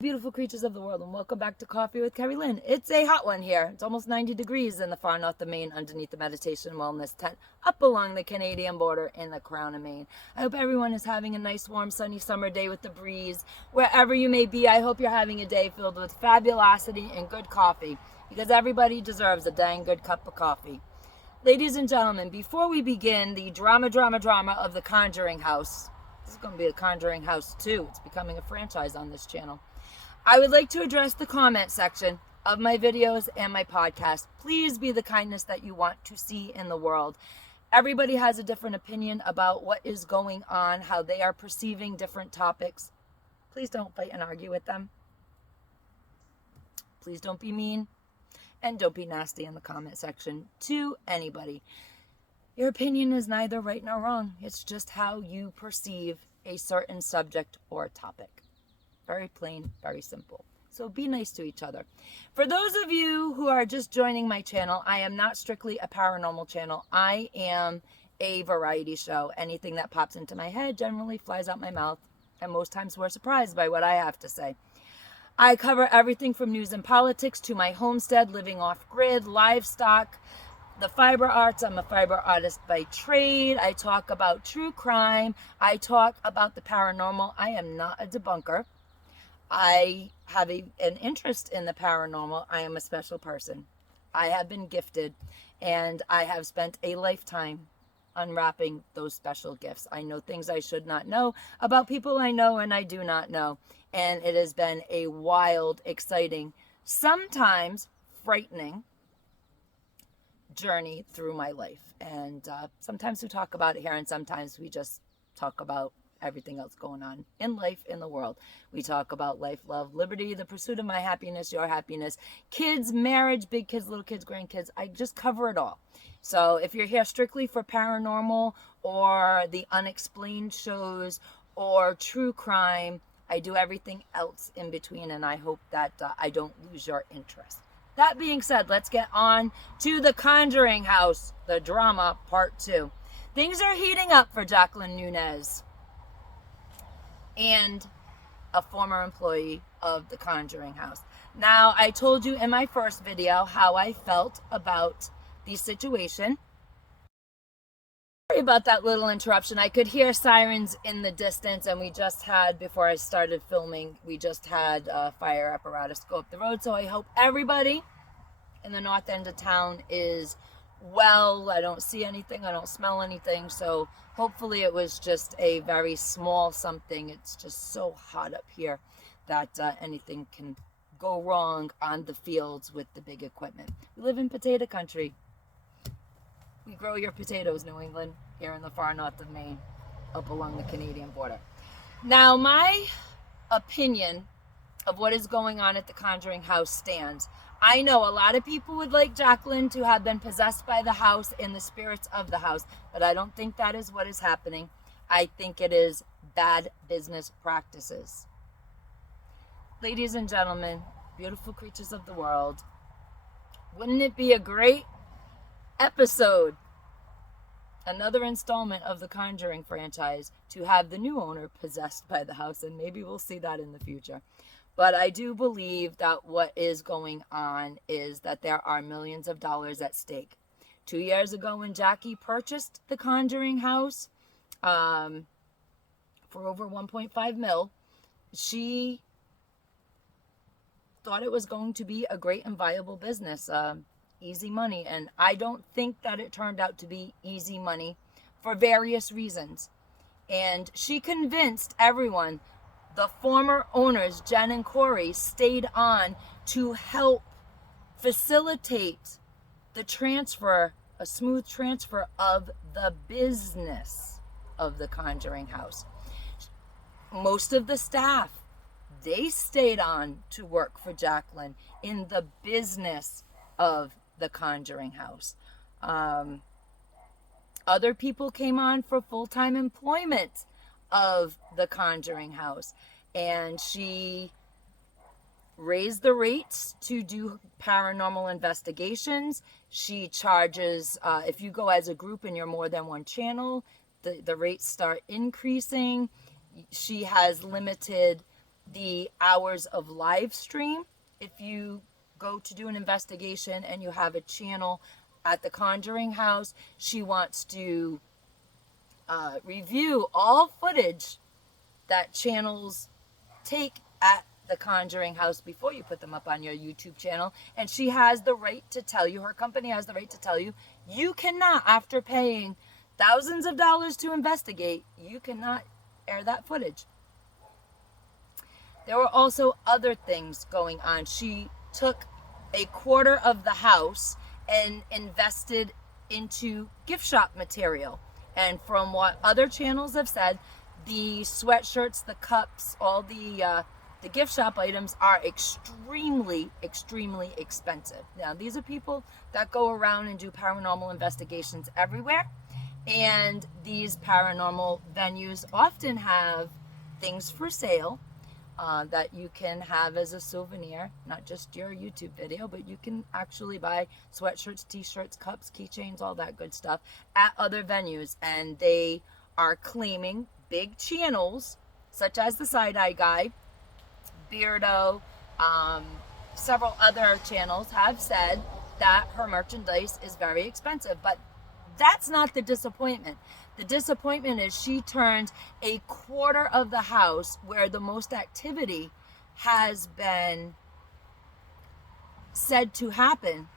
Beautiful creatures of the world, and welcome back to Coffee with Kerri-Lynn. It's a hot one here. It's almost 90 degrees in the far north of Maine underneath the Meditation Wellness tent up along the Canadian border in the Crown of Maine. I hope everyone is having a nice, warm, sunny summer day with the breeze. Wherever you may be, I hope you're having a day filled with fabulosity and good coffee, because everybody deserves a dang good cup of coffee. Ladies and gentlemen, before we begin the drama of the Conjuring House, this is going to be the Conjuring House 2. It's becoming a franchise on this channel. I would like to address the comment section of my videos and my podcast. Please be the kindness that you want to see in the world. Everybody has a different opinion about what is going on, how they are perceiving different topics. Please don't fight and argue with them. Please don't be mean, and don't be nasty in the comment section to anybody. Your opinion is neither right nor wrong. It's just how you perceive a certain subject or topic. Very plain, very simple. So be nice to each other. For those of you who are just joining my channel, I am not strictly a paranormal channel. I am a variety show. Anything that pops into my head generally flies out my mouth, and most times we're surprised by what I have to say. I cover everything from news and politics to my homestead, living off-grid, livestock, the fiber arts. I'm a fiber artist by trade. I talk about true crime. I talk about the paranormal. I am not a debunker. I have an interest in the paranormal. I am a special person. I have been gifted, and I have spent a lifetime unwrapping those special gifts. I know things I should not know about people I know and I do not know. And it has been a wild, exciting, sometimes frightening journey through my life. And sometimes we talk about it here, and sometimes we just talk about everything else going on in life, in the world. We talk about life, love, liberty, the pursuit of my happiness, your happiness, kids, marriage, big kids, little kids, grandkids. I just cover it all. So if you're here strictly for paranormal or the unexplained shows or true crime, I do everything else in between, and I hope that I don't lose your interest. That being said, let's get on to the Conjuring House, the drama part 2. Things are heating up for Jacqueline Nunez and a former employee of the Conjuring House. Now, I told you in my first video how I felt about the situation. Sorry about that little interruption. I could hear sirens in the distance, and we just had, before I started filming, we just had a fire apparatus go up the road. So I hope everybody in the north end of town is well. I don't see anything, I don't smell anything, so hopefully it was just a very small something. It's just so hot up here that anything can go wrong on the fields with the big equipment. We live in potato country. We grow your potatoes, New England, here in the far north of Maine, up along the Canadian border. Now, my opinion of what is going on at the Conjuring House stands. I know a lot of people would like Jacqueline to have been possessed by the house and the spirits of the house, but I don't think that is what is happening. I think it is bad business practices. Ladies and gentlemen, beautiful creatures of the world, wouldn't it be a great episode, another installment of the Conjuring franchise, to have the new owner possessed by the house? And maybe we'll see that in the future. But I do believe that what is going on is that there are millions of dollars at stake. 2 years ago, when Jackie purchased the Conjuring House for over 1.5 mil, she thought it was going to be a great and viable business, easy money. And I don't think that it turned out to be easy money for various reasons. And she convinced everyone. The former owners, Jen and Corey, stayed on to help facilitate the transfer, a smooth transfer of the business of the Conjuring House. Most of the staff, they stayed on to work for Jacqueline in the business of the Conjuring House. Other people came on for full-time employment of the Conjuring House, and she raised the rates to do paranormal investigations. She charges, if you go as a group and you're more than one channel, the rates start increasing. She has limited the hours of live stream. If you go to do an investigation and you have a channel at the Conjuring House, she wants to review all footage that channels take at the Conjuring House before you put them up on your YouTube channel. And she has the right to tell you, her company has the right to tell you, you cannot, after paying thousands of dollars to investigate, you cannot air that footage. There were also other things going on. She took a quarter of the house and invested into gift shop material. And from what other channels have said, the sweatshirts, the cups, all the gift shop items are extremely, extremely expensive. Now, these are people that go around and do paranormal investigations everywhere. And these paranormal venues often have things for sale that you can have as a souvenir, not just your YouTube video, but you can actually buy sweatshirts, t-shirts, cups, keychains, all that good stuff at other venues. And they are claiming big channels such as the Side Eye Guy, Beardo, several other channels have said that her merchandise is very expensive. But that's not the disappointment. The disappointment is she turned a quarter of the house where the most activity has been said to happen.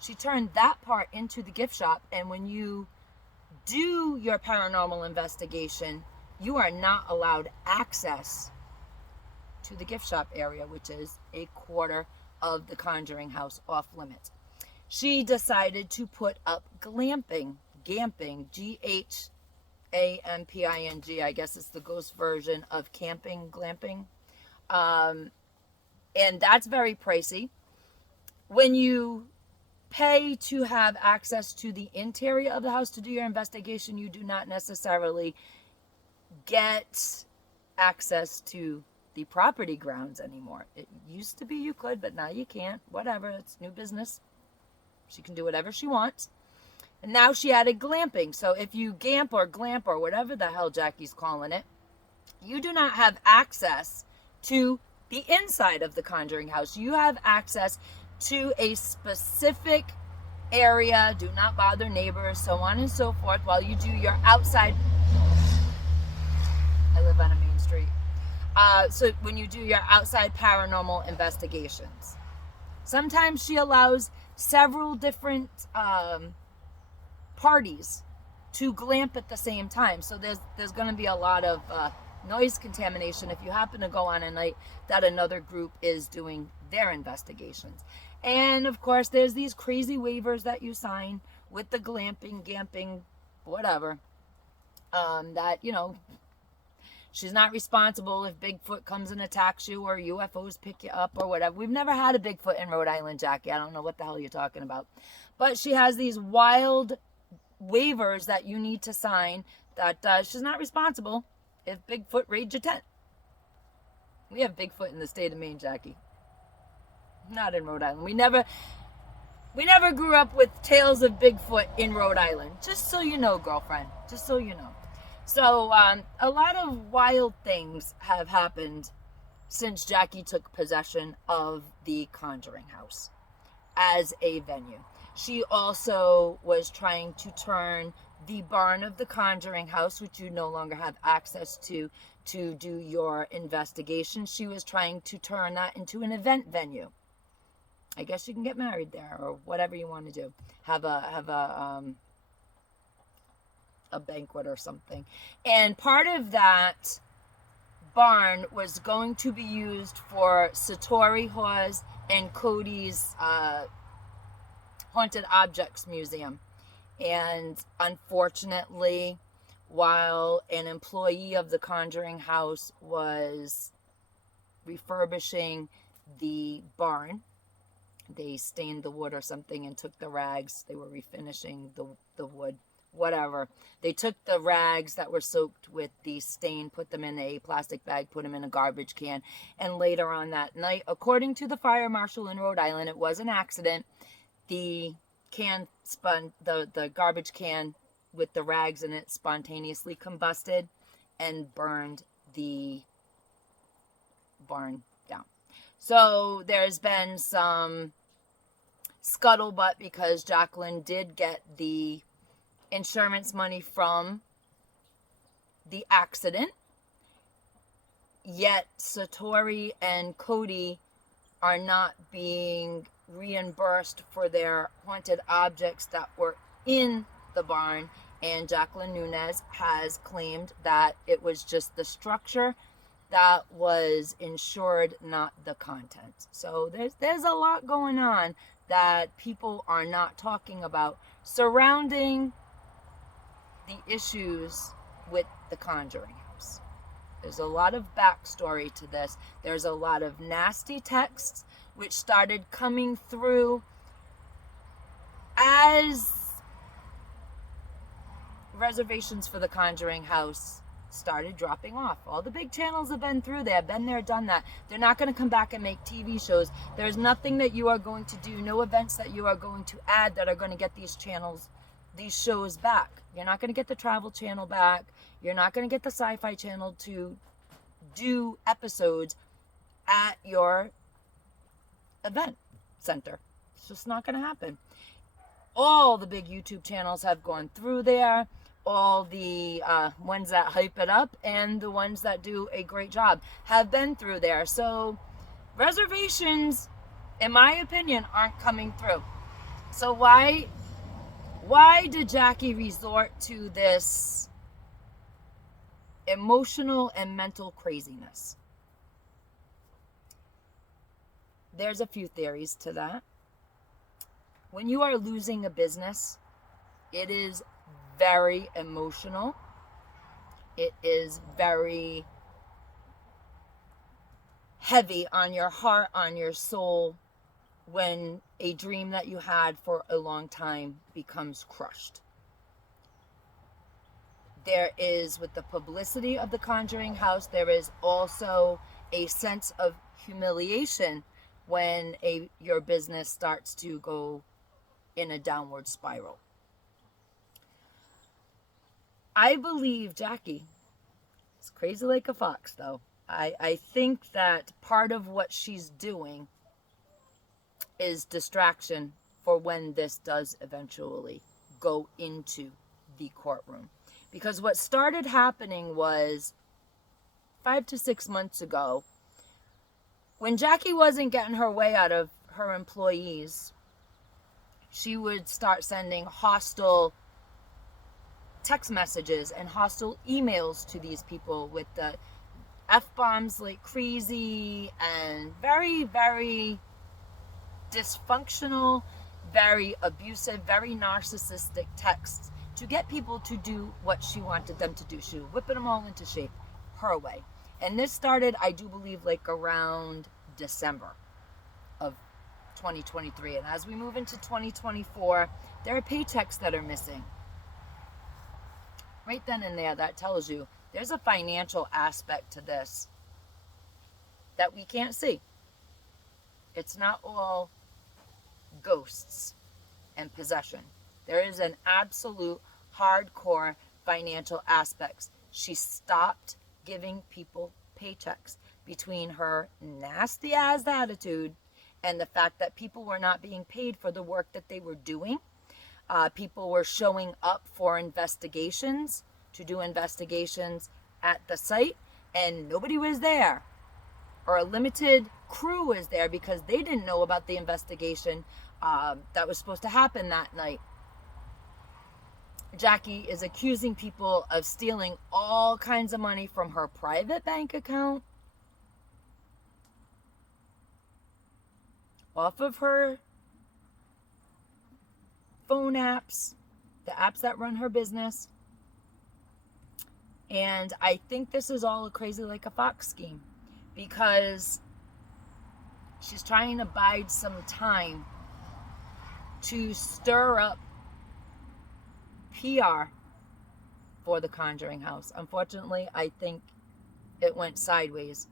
She turned that part into the gift shop. And when you do your paranormal investigation, you are not allowed access to the gift shop area, which is a quarter of the Conjuring House off limits. She decided to put up gamping, G-H-A-M-P-I-N-G. I guess it's the ghost version of camping, glamping. And that's very pricey. When you pay to have access to the interior of the house to do your investigation, you do not necessarily get access to the property grounds anymore. It used to be you could, but now you can't. Whatever, it's new business. She can do whatever she wants. And now she added glamping. So if you gamp or glamp or whatever the hell Jackie's calling it, you do not have access to the inside of the Conjuring House. You have access to a specific area. Do not bother neighbors, so on and so forth, while you do your outside. I live on a main street. So when you do your outside paranormal investigations, sometimes she allows several different parties to glamp at the same time. So there's going to be a lot of noise contamination if you happen to go on a night that another group is doing their investigations. And of course, there's these crazy waivers that you sign with the glamping, gamping, whatever, that, you know, she's not responsible if Bigfoot comes and attacks you or UFOs pick you up or whatever. We've never had a Bigfoot in Rhode Island, Jackie. I don't know what the hell you're talking about. But she has these wild waivers that you need to sign that she's not responsible if Bigfoot raids your tent. We have Bigfoot in the state of Maine, Jackie. Not in Rhode Island. We never grew up with tales of Bigfoot in Rhode Island. Just so you know, girlfriend. Just so you know. So a lot of wild things have happened since Jackie took possession of the Conjuring House as a venue. She also was trying to turn the barn of the Conjuring House, which you no longer have access to do your investigation. She was trying to turn that into an event venue. I guess you can get married there or whatever you want to do. Have a banquet or something. And part of that barn was going to be used for Satori Hawes and Cody's Haunted Objects Museum. And unfortunately, while an employee of the Conjuring House was refurbishing the barn, they stained the wood or something and took the rags. They were refinishing the wood whatever. They took the rags that were soaked with the stain, put them in a plastic bag, put them in a garbage can, and later on that night, according to the fire marshal in Rhode Island, it was an accident. The the garbage can with the rags in it spontaneously combusted and burned the barn down. So there's been some scuttlebutt because Jacqueline did get the insurance money from the accident, yet Satori and Cody are not being reimbursed for their haunted objects that were in the barn, and Jacqueline Nunez has claimed that it was just the structure that was insured, not the content. So there's a lot going on that people are not talking about surrounding the issues with the Conjuring House. There's a lot of backstory to this. There's a lot of nasty texts which started coming through as reservations for the Conjuring House started dropping off. All the big channels have been through there, been there, done that. They're not going to come back and make TV shows. There's nothing that you are going to do, no events that you are going to add that are going to get these channels, these shows back. You're not going to get the Travel Channel back. You're not going to get the Sci-Fi Channel to do episodes at your event center. It's just not going to happen. All the big YouTube channels have gone through there. All the ones that hype it up and the ones that do a great job have been through there. So reservations, in my opinion, aren't coming through. So why did Jackie resort to this emotional and mental craziness? There's a few theories to that. When you are losing a business, it is very emotional. It is very heavy on your heart, on your soul, when a dream that you had for a long time becomes crushed. There is, with the publicity of the Conjuring House, there is also a sense of humiliation when your business starts to go in a downward spiral. I believe Jackie is crazy like a fox, though. I think that part of what she's doing is distraction for when this does eventually go into the courtroom. Because what started happening was 5 to 6 months ago, when Jackie wasn't getting her way out of her employees, she would start sending hostile text messages and hostile emails to these people with the F-bombs like crazy and very, very dysfunctional, very abusive, very narcissistic texts to get people to do what she wanted them to do. She was whipping them all into shape her way. And this started, I do believe, like around December of 2023. And as we move into 2024, there are paychecks that are missing. Right then and there, that tells you there's a financial aspect to this that we can't see. It's not all ghosts and possession. There is an absolute hardcore financial aspect. She stopped giving people paychecks between her nasty ass attitude and the fact that people were not being paid for the work that they were doing. People were showing up for investigations, to do investigations at the site, and nobody was there. Or a limited crew was there because they didn't know about the investigation that was supposed to happen that night. Jackie is accusing people of stealing all kinds of money from her private bank account, off of her phone apps, the apps that run her business. And I think this is all a crazy like a fox scheme, because she's trying to bide some time to stir up PR for the Conjuring House. Unfortunately, I think it went sideways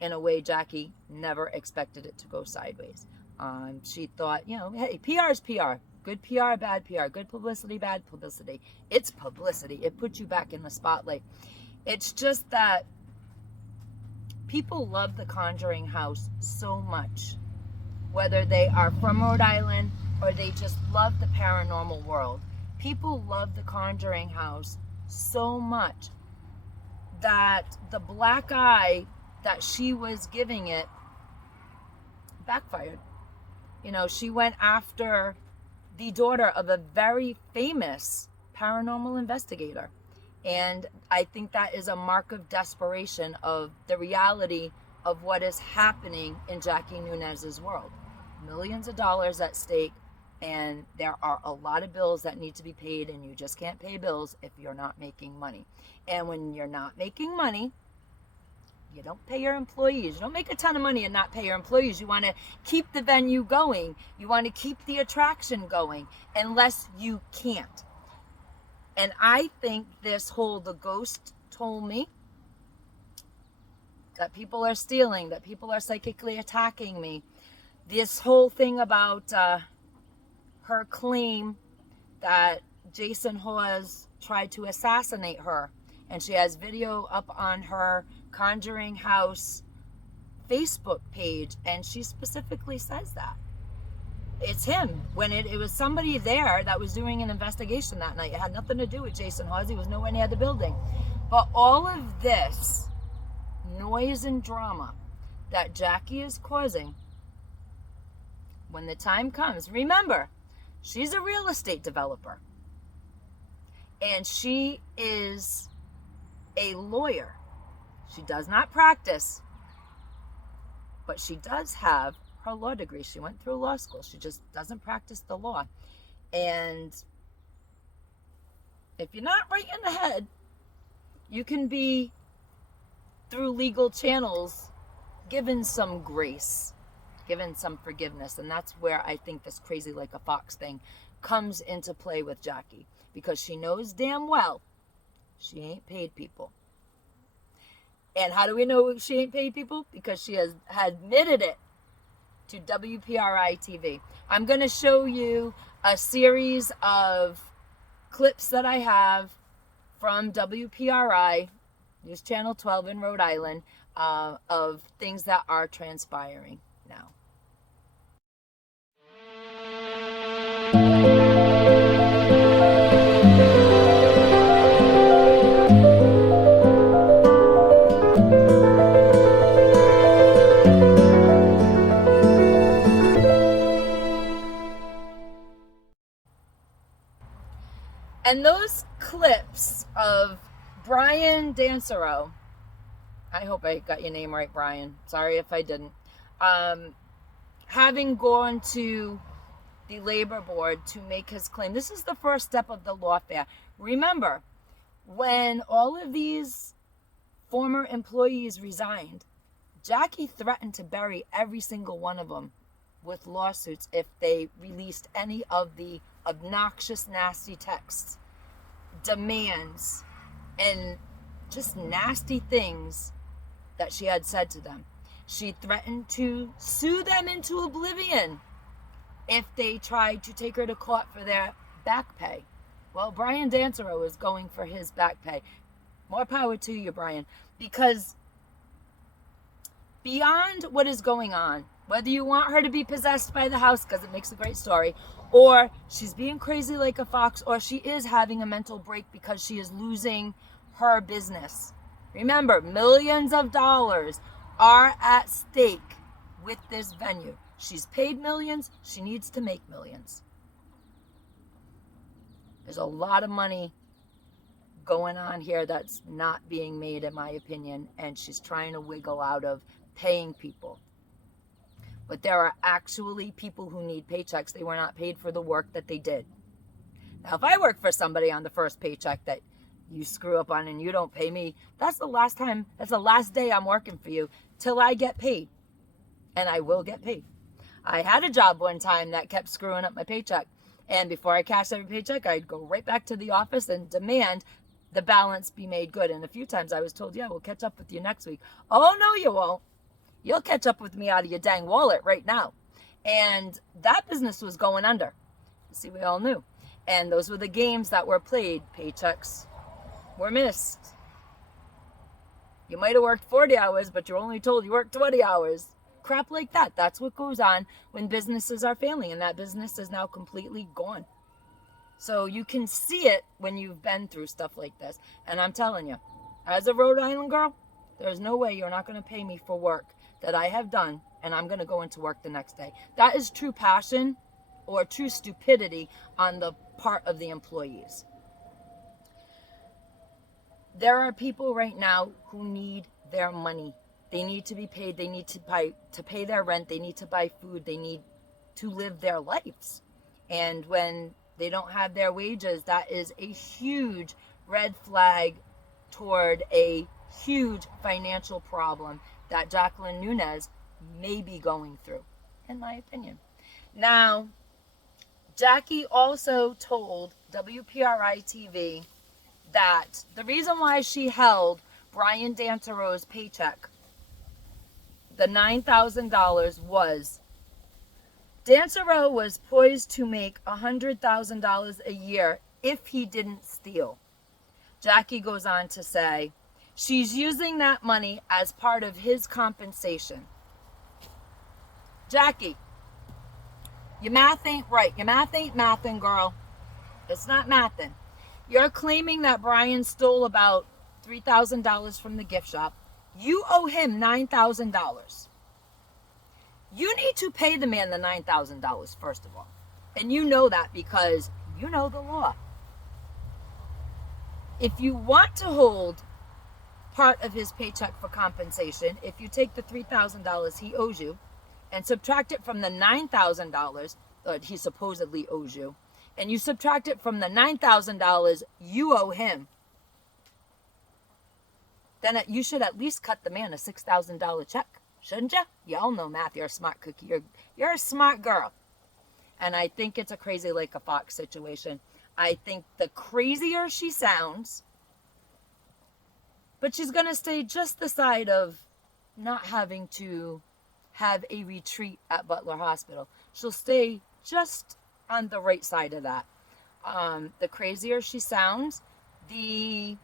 in a way Jackie never expected it to go sideways. She thought, hey, PR is PR. Good PR, bad PR. Good publicity, bad publicity. It's publicity. It puts you back in the spotlight. It's just that people love the Conjuring House so much, whether they are from Rhode Island or they just love the paranormal world. People love the Conjuring House so much that the black eye that she was giving it backfired. She went after the daughter of a very famous paranormal investigator. And I think that is a mark of desperation of the reality of what is happening in Jackie Nunez's world. Millions of dollars at stake, and there are a lot of bills that need to be paid, and you just can't pay bills if you're not making money. And when you're not making money, you don't pay your employees. You don't make a ton of money and not pay your employees. You want to keep the venue going. You want to keep the attraction going, unless you can't. And I think this whole, the ghost told me that people are stealing, that people are psychically attacking me. This whole thing about her claim that Jason Hawes tried to assassinate her. And she has video up on her Conjuring House Facebook page, and she specifically says that it's him. When it was somebody there that was doing an investigation that night. It had nothing to do with Jason Hawes. He was nowhere near the building. But all of this noise and drama that Jackie is causing, when the time comes, remember, she's a real estate developer. And she is a lawyer. She does not practice, but she does have her law degree. She went through law school. She just doesn't practice the law. And if you're not right in the head, you can be, through legal channels, given some grace, given some forgiveness. And that's where I think this crazy like a fox thing comes into play with Jackie, because she knows damn well she ain't paid people. And how do we know she ain't paid people? Because she has admitted it to WPRI TV. I'm going to show you a series of clips that I have from WPRI, News Channel 12 in Rhode Island, of things that are transpiring now. And those clips of Brian Dancero, I hope I got your name right, Brian. Sorry if I didn't. Having gone to the labor board to make his claim. This is the first step of the lawfare. Remember, when all of these former employees resigned, Jackie threatened to bury every single one of them with lawsuits if they released any of the obnoxious, nasty texts, demands, and just nasty things that she had said to them. She threatened to sue them into oblivion if they tried to take her to court for their back pay. Well, Brian Dancero is going for his back pay. More power to you, Brian, because beyond what is going on, whether you want her to be possessed by the house because it makes a great story, or she's being crazy like a fox, or she is having a mental break because she is losing her business. Remember, millions of dollars are at stake with this venue. She's paid millions. She needs to make millions. There's a lot of money going on here that's not being made, in my opinion, and she's trying to wiggle out of paying people. But there are actually people who need paychecks. They were not paid for the work that they did. Now, if I work for somebody on the first paycheck that you screw up on and you don't pay me, that's the last day I'm working for you till I get paid. And I will get paid. I had a job one time that kept screwing up my paycheck. And before I cashed every paycheck, I'd go right back to the office and demand the balance be made good. And a few times I was told, yeah, we'll catch up with you next week. Oh, no, you won't. You'll catch up with me out of your dang wallet right now. And that business was going under. See, we all knew. And those were the games that were played. Paychecks were missed. You might have worked 40 hours, but you're only told you worked 20 hours. Crap like that. That's what goes on when businesses are failing. And that business is now completely gone. So you can see it when you've been through stuff like this. And I'm telling you, as a Rhode Island girl, there's no way you're not going to pay me for work that I have done and I'm going to go into work the next day. That is true passion or true stupidity on the part of the employees. There are people right now who need their money. They need to be paid. They need to pay their rent. They need to buy food. They need to live their lives. And when they don't have their wages, that is a huge red flag toward a huge financial problem that Jacqueline Nunez may be going through, in my opinion. Now, Jackie also told WPRI TV that the reason why she held Brian Dantero's paycheck, the $9,000, was Dancero was poised to make $100,000 a year if he didn't steal. Jackie goes on to say, she's using that money as part of his compensation. Jackie, your math ain't right. Your math ain't mathin', girl. It's not mathin'. You're claiming that Brian stole about $3,000 from the gift shop. You owe him $9,000. You need to pay the man the $9,000, first of all. And you know that because you know the law. If you want to hold part of his paycheck for compensation, if you take the $3,000 he owes you and subtract it from the $9,000 that he supposedly owes you, and you subtract it from the $9,000 you owe him, then you should at least cut the man a $6,000 check. Shouldn't you? Y'all know math. You're a smart cookie. You're a smart girl. And I think it's a crazy like a fox situation. I think the crazier she sounds, but she's going to stay just the side of not having to have a retreat at Butler Hospital. She'll stay just on the right side of that. The crazier she sounds, the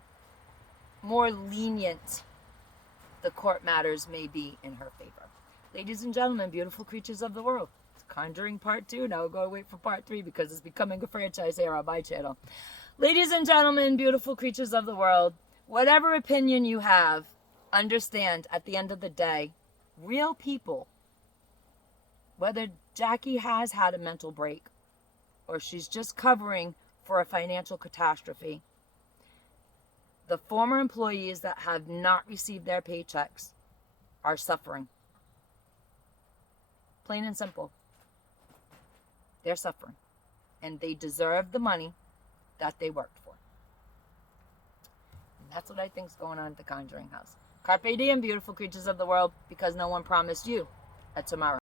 more lenient the court matters may be in her favor. Ladies and gentlemen, beautiful creatures of the world, it's Conjuring Part 2. Now we'll go wait for Part 3 because it's becoming a franchise here on my channel. Ladies and gentlemen, beautiful creatures of the world, whatever opinion you have, understand at the end of the day, real people, whether Jackie has had a mental break or she's just covering for a financial catastrophe, the former employees that have not received their paychecks are suffering. Plain and simple. They're suffering. And they deserve the money that they worked for. And that's what I think is going on at the Conjuring House. Carpe Diem, beautiful creatures of the world, because no one promised you a tomorrow.